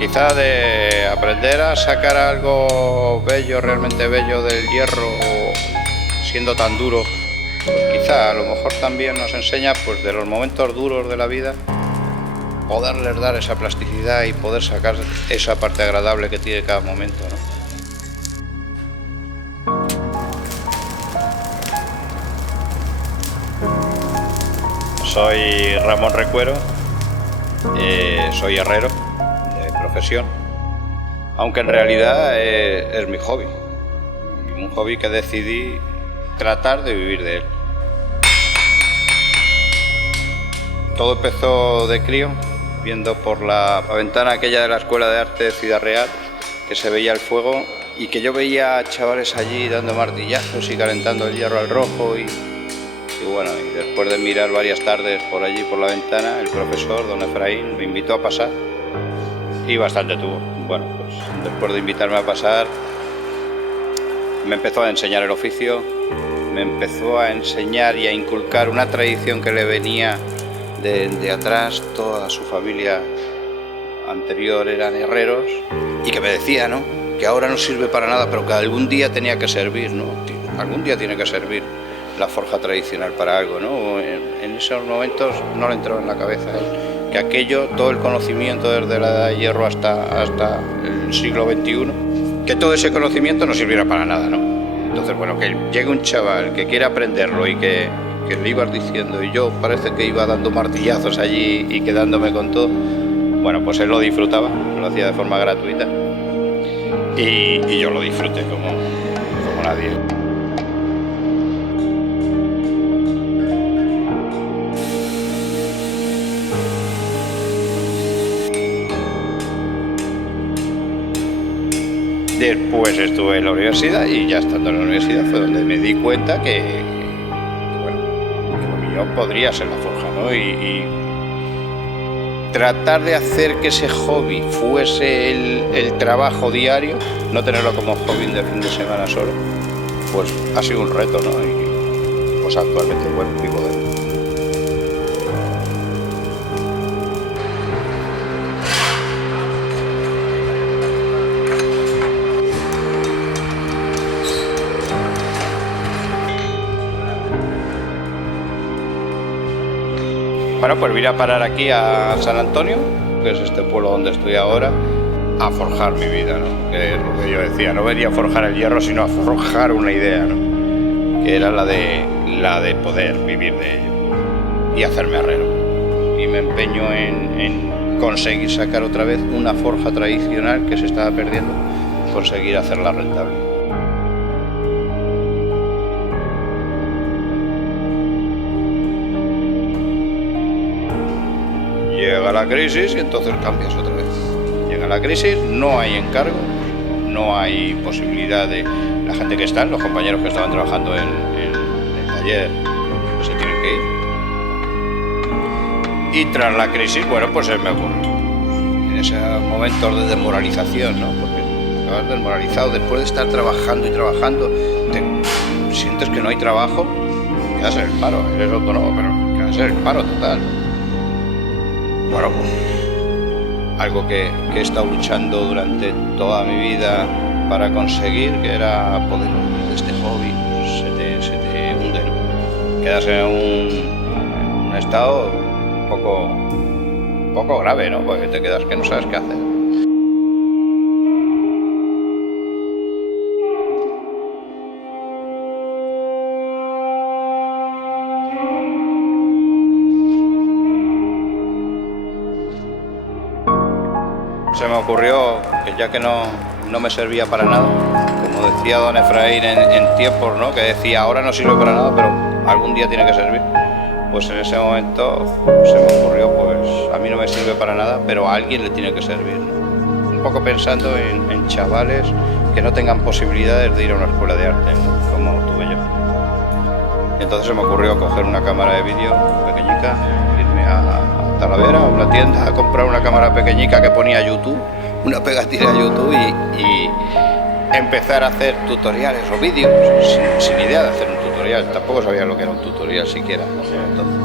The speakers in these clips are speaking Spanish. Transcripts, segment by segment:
Quizá de aprender a sacar algo bello, realmente bello del hierro, siendo tan duro, pues quizá a lo mejor también nos enseña, pues, de los momentos duros de la vida, poderles dar esa plasticidad y poder sacar esa parte agradable que tiene cada momento, ¿no? Soy Ramón Recuero, soy herrero de profesión, aunque en realidad es mi hobby, un hobby que decidí tratar de vivir de él. Todo empezó de crío, viendo por la ventana aquella de la Escuela de Arte de Ciudad Real, que se veía el fuego y que yo veía a chavales allí dando martillazos y calentando el hierro al rojo y bueno, y después de mirar varias tardes por allí por la ventana, el profesor, don Efraín, me invitó a pasar y bastante tuvo. Bueno, pues después de invitarme a pasar, me empezó a enseñar el oficio, me empezó a enseñar y a inculcar una tradición que le venía de atrás. Toda su familia anterior eran herreros y que me decía, ¿no?, que ahora no sirve para nada, pero que algún día tenía que servir, ¿no? Algún día tiene que servir la forja tradicional para algo, ¿no? En esos momentos no le entraba en la cabeza que aquello, todo el conocimiento desde la edad de hierro hasta el siglo XXI, que todo ese conocimiento no sirviera para nada, ¿no? Entonces, bueno, que llegue un chaval que quiera aprenderlo y que le ibas diciendo, y yo parece que iba dando martillazos allí y quedándome con todo, bueno, pues él lo disfrutaba, lo hacía de forma gratuita y yo lo disfruté como nadie. Después estuve en la universidad y ya estando en la universidad fue donde me di cuenta que lo mío podría ser la forja, ¿no? Y tratar de hacer que ese hobby fuese el trabajo diario, no tenerlo como hobby de fin de semana solo, pues ha sido un reto, ¿no? Y pues actualmente, bueno, vivo de él. Bueno, pues vine a parar aquí a San Antonio, que es este pueblo donde estoy ahora, a forjar mi vida, ¿no? Que es lo que yo decía, no venía a forjar el hierro, sino a forjar una idea, ¿no? Que era la de poder vivir de ello y hacerme herrero. Y me empeño en conseguir sacar otra vez una forja tradicional que se estaba perdiendo, conseguir hacerla rentable. Llega la crisis y entonces cambias otra vez. Llega la crisis, no hay encargo, no hay posibilidad de... La gente que está, los compañeros que estaban trabajando en el taller, pues se tienen que ir. Y tras la crisis, bueno, pues se me ocurrió. En esos momentos de desmoralización, ¿no? Porque acabas desmoralizado después de estar trabajando y trabajando, sientes que no hay trabajo, quedas en el paro, eres autónomo, pero quedas en el paro total. Bueno, pues algo que he estado luchando durante toda mi vida para conseguir, que era poder vivir de este hobby, pues se te hunde, ¿no? Quedas en un estado un poco grave, ¿no? Porque te quedas que no sabes qué hacer. Se me ocurrió que ya que no me servía para nada, como decía don Efraín en tiempos, ¿no?, que decía ahora no sirve para nada, pero algún día tiene que servir, pues en ese momento se me ocurrió, pues a mí no me sirve para nada, pero a alguien le tiene que servir, ¿no? Un poco pensando en chavales que no tengan posibilidades de ir a una escuela de arte, ¿no?, como tuve yo. Y entonces se me ocurrió coger una cámara de vídeo pequeñica, irme a Talavera, a una tienda, a comprar una cámara pequeñica que ponía YouTube, una pegatina de YouTube y empezar a hacer tutoriales o vídeos sin idea de hacer un tutorial. Tampoco sabía lo que era un tutorial siquiera. Entonces,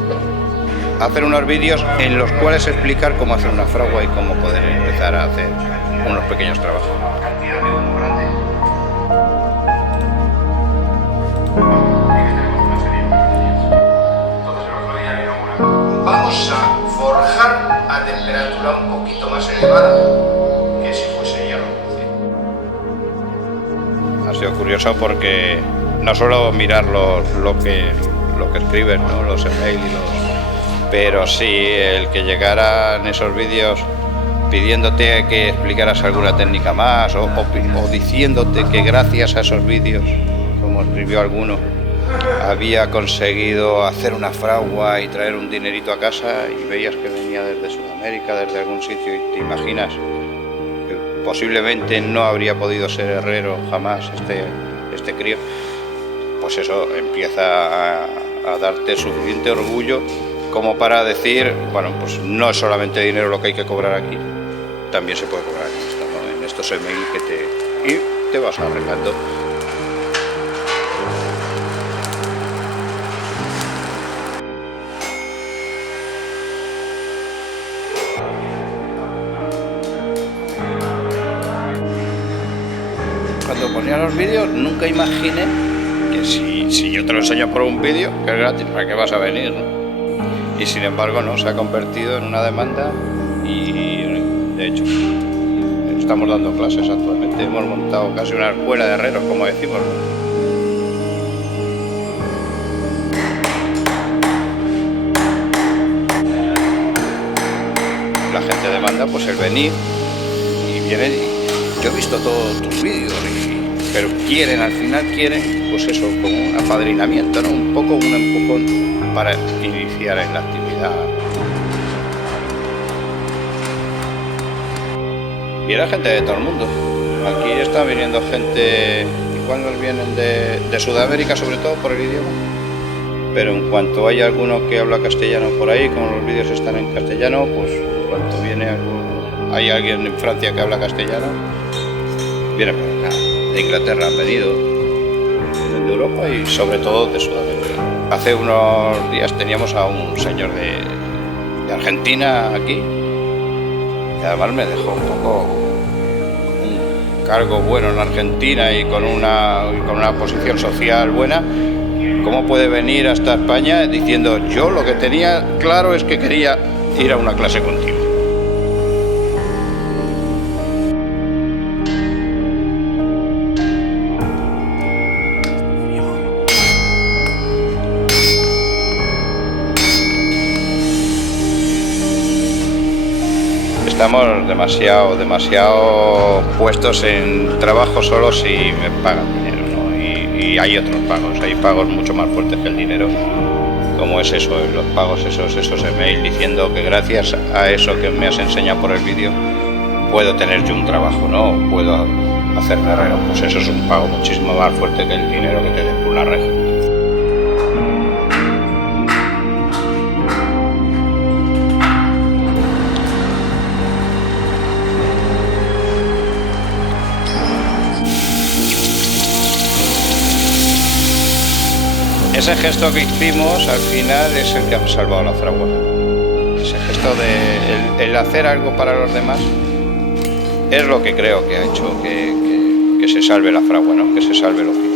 hacer unos vídeos en los cuales explicar cómo hacer una fragua y cómo poder empezar a hacer unos pequeños trabajos. Vamos a forjar a temperatura un poquito más elevada que si fuese hierro. Ha sido curioso porque no solo mirar lo que escribes, ¿no? Los emails pero sí el que llegaran esos vídeos pidiéndote que explicaras alguna técnica más o diciéndote que gracias a esos vídeos, como escribió alguno, había conseguido hacer una fragua y traer un dinerito a casa, y veías que venía desde Sudamérica, desde algún sitio, y te imaginas que posiblemente no habría podido ser herrero jamás este crío. Pues eso empieza a darte suficiente orgullo como para decir, bueno, pues no es solamente dinero lo que hay que cobrar aquí, también se puede cobrar en esto, ¿no? En estos emails y te vas arreglando. Cuando ponía los vídeos nunca imaginé que si yo te lo enseño por un vídeo, que es gratis, ¿para qué vas a venir, no? Y sin embargo no, se ha convertido en una demanda y de hecho estamos dando clases actualmente, hemos montado casi una escuela de herreros, como decimos, ¿no? La gente demanda pues el venir y vienen y yo he visto todos tus vídeos pero al final quieren pues eso, como un apadrinamiento, ¿no? Un poco un empujón para iniciar en la actividad. Y era gente de todo el mundo. Aquí está viniendo gente, igual nos vienen de Sudamérica, sobre todo por el idioma. Pero en cuanto hay alguno que habla castellano por ahí, como los vídeos están en castellano, pues en cuanto hay alguien en Francia que habla castellano, viene por acá. De Inglaterra han venido, de Europa y sobre todo de Sudamérica. Hace unos días teníamos a un señor de Argentina aquí, que además me dejó un poco un cargo bueno en Argentina y con una posición social buena. ¿Cómo puede venir hasta España diciendo yo lo que tenía claro es que quería ir a una clase contigo? Estamos demasiado puestos en trabajo solo si me pagan dinero, ¿no? Y hay otros pagos, hay pagos mucho más fuertes que el dinero, como es eso, los pagos, esos emails diciendo que gracias a eso que me has enseñado por el vídeo puedo tener yo un trabajo, ¿no? Puedo hacerme herrero, pues eso es un pago muchísimo más fuerte que el dinero que te den por una reja. Ese gesto que hicimos al final es el que ha salvado la fragua. Ese gesto de el hacer algo para los demás es lo que creo que ha hecho que se salve la fragua, ¿no? Que se salve el oficio.